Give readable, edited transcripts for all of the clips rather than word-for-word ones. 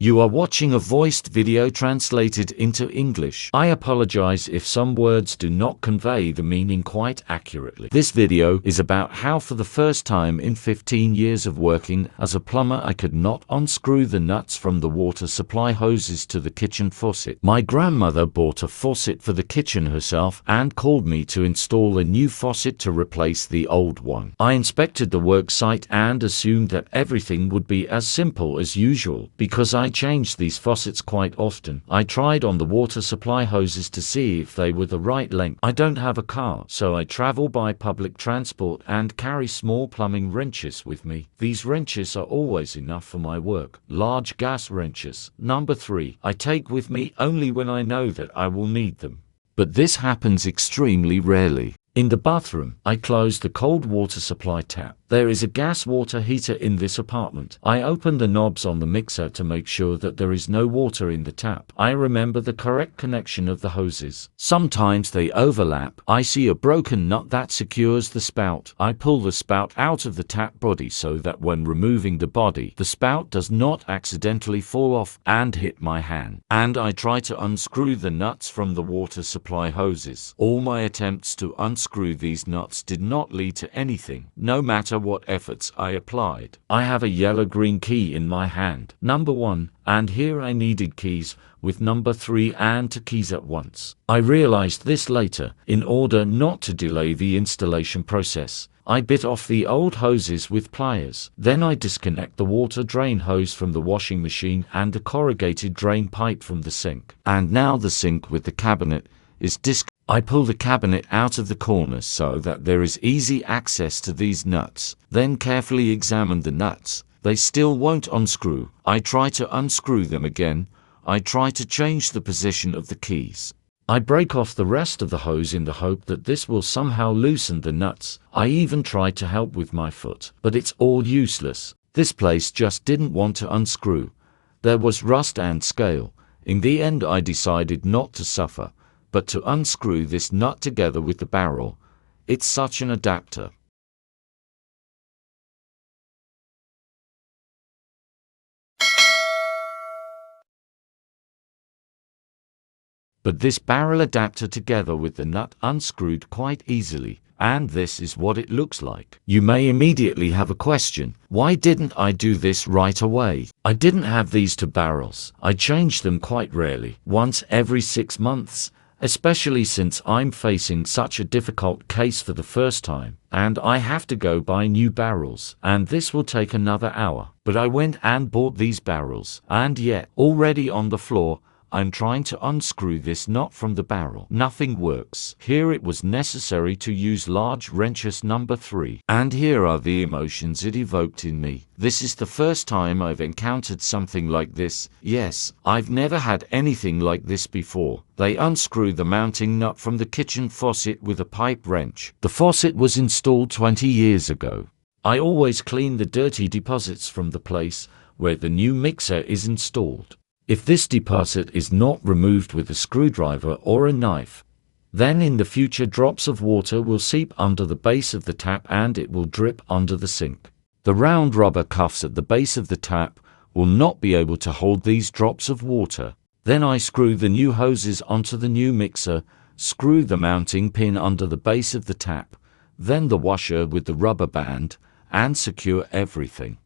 You are watching a voiced video translated into English. I apologize if some words do not convey the meaning quite accurately. This video is about how for the first time in 15 years of working as a plumber I could not unscrew the nuts from the water supply hoses to the kitchen faucet. My grandmother bought a faucet for the kitchen herself and called me to install a new faucet to replace the old one. I inspected the work site and assumed that everything would be as simple as usual because I changed these faucets quite often. I tried on the water supply hoses to see if they were the right length. I don't have a car, so I travel by public transport and carry small plumbing wrenches with me. These wrenches are always enough for my work. Large gas wrenches. Number 3. I take with me only when I know that I will need them. But this happens extremely rarely. In the bathroom, I close the cold water supply tap. There is a gas water heater in this apartment. I open the knobs on the mixer to make sure that there is no water in the tap. I remember the correct connection of the hoses. Sometimes they overlap. I see a broken nut that secures the spout. I pull the spout out of the tap body so that when removing the body, the spout does not accidentally fall off and hit my hand. And I try to unscrew the nuts from the water supply hoses. All my attempts to unscrew these nuts did not lead to anything, no matter what efforts I applied. I have a yellow-green key in my hand. Number 1, and here I needed keys with number 3 and 2 keys at once. I realized this later. In order not to delay the installation process, I bit off the old hoses with pliers. Then I disconnect the water drain hose from the washing machine and the corrugated drain pipe from the sink. And now the sink with the cabinet is disconnected. I pull the cabinet out of the corner so that there is easy access to these nuts. Then carefully examine the nuts. They still won't unscrew. I try to unscrew them again. I try to change the position of the keys. I break off the rest of the hose in the hope that this will somehow loosen the nuts. I even tried to help with my foot, but it's all useless. This place just didn't want to unscrew. There was rust and scale. In the end, I decided not to suffer, but to unscrew this nut together with the barrel. It's such an adapter. But this barrel adapter together with the nut unscrewed quite easily, and this is what it looks like. You may immediately have a question: why didn't I do this right away? I didn't have these 2 barrels. I changed them quite rarely, once every 6 months. Especially since I'm facing such a difficult case for the first time, and I have to go buy new barrels, and this will take another hour. But I went and bought these barrels, and yet, already on the floor, I'm trying to unscrew this nut from the barrel. Nothing works. Here it was necessary to use large wrenches number 3. And here are the emotions it evoked in me. This is the first time I've encountered something like this. Yes, I've never had anything like this before. They unscrew the mounting nut from the kitchen faucet with a pipe wrench. The faucet was installed 20 years ago. I always clean the dirty deposits from the place where the new mixer is installed. If this deposit is not removed with a screwdriver or a knife, then in the future drops of water will seep under the base of the tap and it will drip under the sink. The round rubber cuffs at the base of the tap will not be able to hold these drops of water. Then I screw the new hoses onto the new mixer, screw the mounting pin under the base of the tap, then the washer with the rubber band, and secure everything.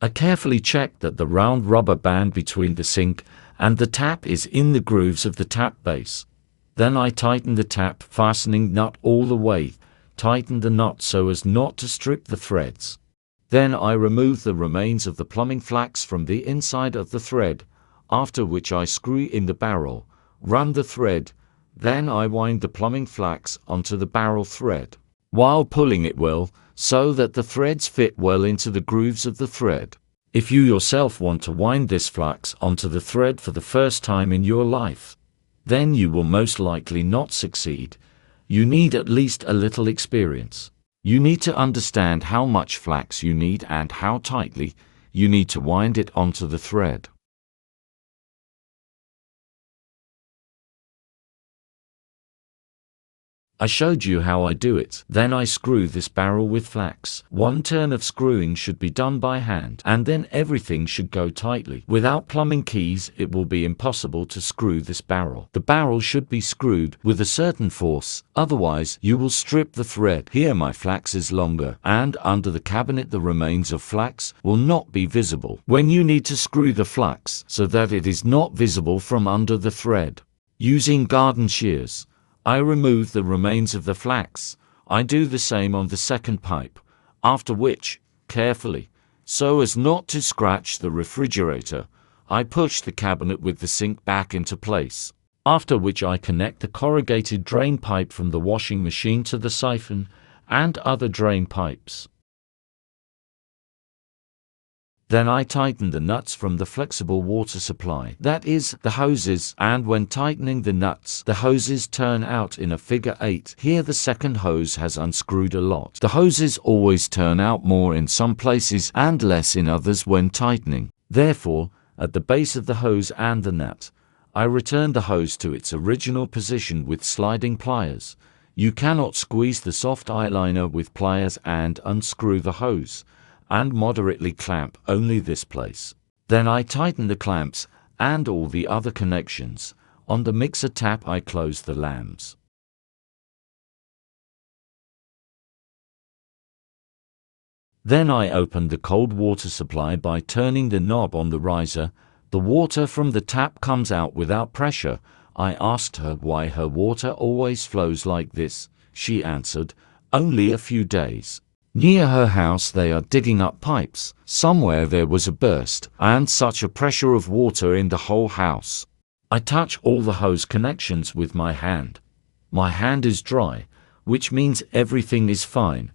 I carefully check that the round rubber band between the sink and the tap is in the grooves of the tap base. Then I tighten the tap fastening nut all the way, tighten the nut so as not to strip the threads. Then I remove the remains of the plumbing flax from the inside of the thread, after which I screw in the barrel, run the thread, then I wind the plumbing flax onto the barrel thread, while pulling it well, so that the threads fit well into the grooves of the thread. If you yourself want to wind this flax onto the thread for the first time in your life, then you will most likely not succeed. You need at least a little experience. You need to understand how much flax you need and how tightly you need to wind it onto the thread. I showed you how I do it. Then I screw this barrel with flax. One turn of screwing should be done by hand, and then everything should go tightly. Without plumbing keys, it will be impossible to screw this barrel. The barrel should be screwed with a certain force, otherwise you will strip the thread. Here my flax is longer, and under the cabinet the remains of flax will not be visible. When you need to screw the flax so that it is not visible from under the thread. Using garden shears, I remove the remains of the flax. I do the same on the second pipe, after which, carefully, so as not to scratch the refrigerator, I push the cabinet with the sink back into place, after which I connect the corrugated drain pipe from the washing machine to the siphon and other drain pipes. Then I tighten the nuts from the flexible water supply, that is, the hoses, and when tightening the nuts, the hoses turn out in a figure 8. Here the second hose has unscrewed a lot. The hoses always turn out more in some places and less in others when tightening. Therefore, at the base of the hose and the nut, I return the hose to its original position with sliding pliers. You cannot squeeze the soft eyeliner with pliers and unscrew the hose, and moderately clamp only this place. Then I tighten the clamps and all the other connections. On the mixer tap I close the lambs. Then I open the cold water supply by turning the knob on the riser. The water from the tap comes out without pressure. I asked her why her water always flows like this. She answered, "Only a few days." Near her house they are digging up pipes. Somewhere there was a burst, and such a pressure of water in the whole house. I touch all the hose connections with my hand. My hand is dry, which means everything is fine.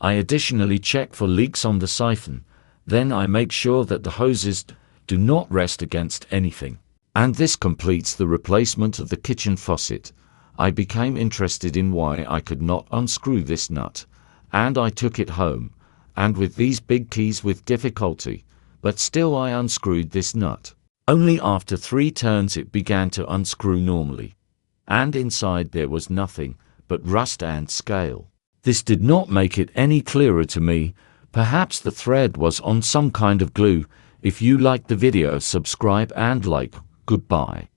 I additionally check for leaks on the siphon. Then I make sure that the hoses do not rest against anything. And this completes the replacement of the kitchen faucet. I became interested in why I could not unscrew this nut, and I took it home, and with these big keys with difficulty, but still I unscrewed this nut. Only after 3 turns it began to unscrew normally, and inside there was nothing but rust and scale. This did not make it any clearer to me. Perhaps the thread was on some kind of glue. If you liked the video, subscribe and like. Goodbye.